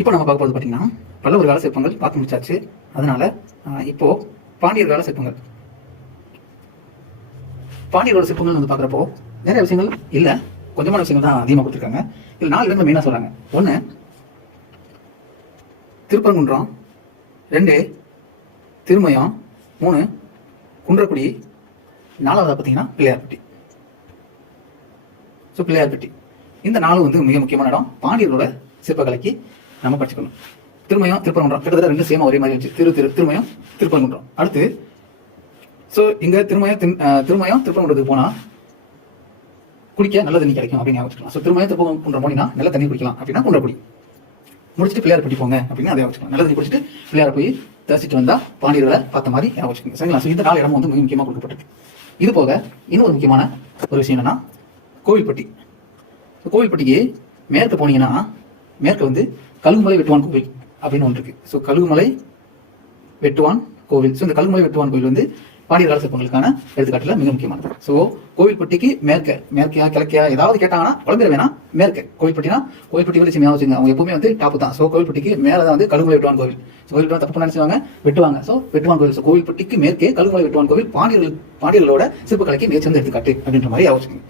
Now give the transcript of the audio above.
இப்போ நம்ம பார்க்க போகிறது பார்த்தீங்கன்னா பல்லவர் கால சிற்பங்கள் பார்த்து முடிச்சாச்சு. அதனால இப்போ பாண்டியர் கால சிற்பங்கள். பாண்டியரோட சிற்பங்கள் வந்து பார்க்குறப்போ நிறைய விஷயங்கள் இல்லை, கொஞ்சமான விஷயங்கள் தான் அதிகமாக கொடுத்துருக்காங்க. இதில் 4 இடங்கள் மெயினாக சொல்கிறாங்க. 1 திருப்பரங்குன்றம், 2 திருமயம், 3 குன்றக்குடி, 4வது பார்த்தீங்கன்னா பிள்ளையார்பட்டி. ஸோ பிள்ளையார்பட்டி இந்த 4 வந்து மிக முக்கியமான இடம். பாண்டியர்களோட சிற்பக்கலைக்கு நம்ம படிச்சுக்கணும். திருமயம், திருப்பரங்குன்றம் கிட்டத்தட்ட 2 சேமா ஒரே மாதிரி வச்சு திருமயம், திருப்பரங்குன்றம். அடுத்து ஸோ இங்கே திருமயம் திருப்பரங்குன்றத்துக்கு போனால் குடிக்க நல்ல தண்ணி கிடைக்கும் அப்படின்னு ஞாபகம். ஸோ திருமயம் திருப்பரங்குன்றம் போனீங்கன்னா நல்ல தண்ணி குடிக்கலாம் அப்படின்னா குன்றக்குடி. முடிச்சுட்டு பிள்ளையார்பட்டி போங்க அப்படின்னு அதை வச்சுக்கலாம். நல்ல தண்ணி குடிச்சிட்டு பிள்ளையார போய் தரிசிட்டு வந்தால் பாண்டியர்களை பார்த்த மாதிரி ஞாபகம் வச்சுக்கோங்க. சரிங்களா? ஸோ இந்த 4 இடமும் வந்து மிக முக்கியமாக கொடுக்கப்பட்டிருக்கு. இது போக இன்னொரு முக்கியமான ஒரு விஷயம் என்னன்னா கோவில்பட்டி. கோவில்பட்டிக்கு மேற்கு போனீங்கன்னா மேற்கு வந்து கழுகுமலை வெட்டுவான் கோவில் அப்படின்னு ஒன்று இருக்கு. ஸோ கழுகுமலை வெட்டுவான் கோவில். ஸோ இந்த கழுகுமலை வெட்டுவான் கோவில் வந்து பாண்டியர் கால சிற்பங்களுக்கான எடுத்துக்காட்டுல மிக முக்கியமானது. ஸோ கோவில்பட்டிக்கு மேற்கையா கிழக்கையா ஏதாவது கேட்டாங்கன்னா குழம்பிட வேணாம், மேற்கு. கோவில்பட்டி வந்து சின்ன வச்சுங்க, அவங்க எப்பவுமே வந்து டாப்பு தான். ஸோ கோவில்பட்டிக்கு மேலே தான் வந்து கழுகுமலை வெட்டுவான் கோவில். ஸோ கோவில் தப்பு நினைச்சுவாங்க, வெட்டுவாங்க. ஸோ வெட்டுவான் கோவில். ஸோ கோவில்பட்டிக்கு மேற்கே கழுகுமலை வெட்டுவான் கோவில் பாண்டியர்களோட சிற்பக்கலைக்கு மிகச்சிறந்த எடுத்துக்காட்டு அப்படின்ற மாதிரி யோசிச்சுங்க.